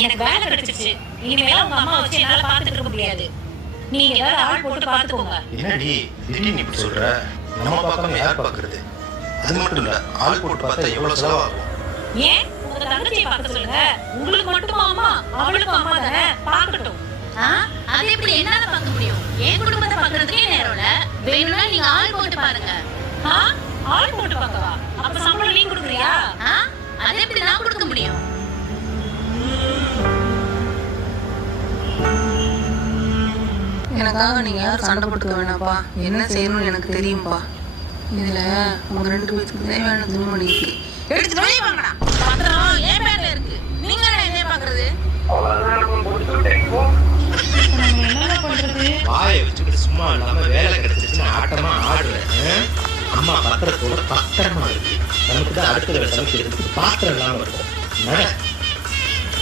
எனக்கு வேலை கிடைச்சிருச்சு. இனிமேல உங்க அம்மா வச்சு என்னால பாத்துட்டு இருக்க முடியாது. நீங்க ஏதாவது ஆள் போட்டு பாத்துக்கோங்க. என்னடி திடீர்னு இப்படி சொல்ற? நம்ம பார்க்காம யார் பாக்குறது? அது மட்டும் இல்ல, ஆள் போட்டு பார்த்தா எவ்வளவு செலவாகும்? ஏன் உங்க தங்கச்சியை பார்க்க சொல்லுங்க. உங்களுக்கு மட்டுமா அம்மா? அவளுக்கும் அம்மா தானே, பார்க்கட்டும். அது எப்படி என்னால பார்க்க முடியும்? என் குடும்பத்தை பார்க்கறதுக்கே நேரம் இல்ல. வேணும்னா நீங்க ஆள் போட்டு பாருங்க. ஆள் போட்டு பார்க்கவா? அப்ப சம்பளம் நீ கொடுக்குறியா? அது எப்படி நான் கொடுக்க முடியும்? எனக்காக நீங்க யாரும் சண்டை போட்டுக்க வேணாப்பா. என்ன செய்யணும்னு எனக்கு தெரியும்பா. இதுல உங்க 2 பேருக்கு தேவையான துணிமணி இருக்கு. எடுத்து வெளியே வாங்கடா. பத்திரம் என் பேர்ல இருக்கு. நீங்க என்ன பாக்குறது? வாயை வச்சுக்கிட்டு சும்மா இல்லாம வேலை கிடைச்சிச்சுன்னா ஆட்டமா ஆடுறேன். அம்மா பத்திரத்தோட பத்திரமா இருக்கு. நமக்கு தான் அடுத்த வேலை சமைக்கிறதுக்கு பாத்திரம் இல்லாம இருக்கும்.